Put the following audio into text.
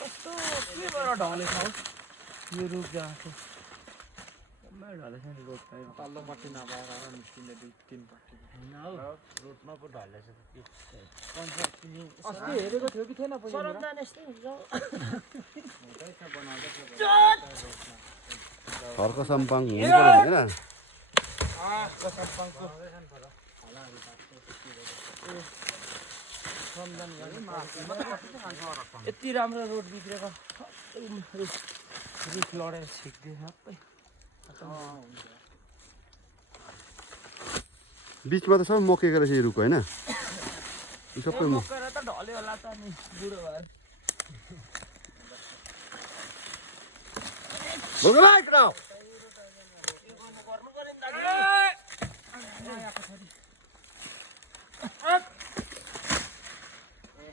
कस्तो केबाट ढलेछ हौ यो रुख जाको कम्मै ढलेछ नि रोड चाहिँ तल्लोपट्टि नभएर निस्किने 2-3 पट्टि हैन हौ रोडमा पो ढलेछ के अस्ति हेरेको थियो कि थिएन पहिला सरन्जान यस्तै हुन्छ हुँदैछ बनाउँदैछ घरको सम्पाङ हुनु पर्यो हैन यति राम्रो रोड बिग्रेको रुख लडेर छिक्दियो सबै बिचमा त सबै मकेको रहेछ यो रुख हैन यो सबै मकर त ढल्यो होला त नि बुढो भएर बोल्नु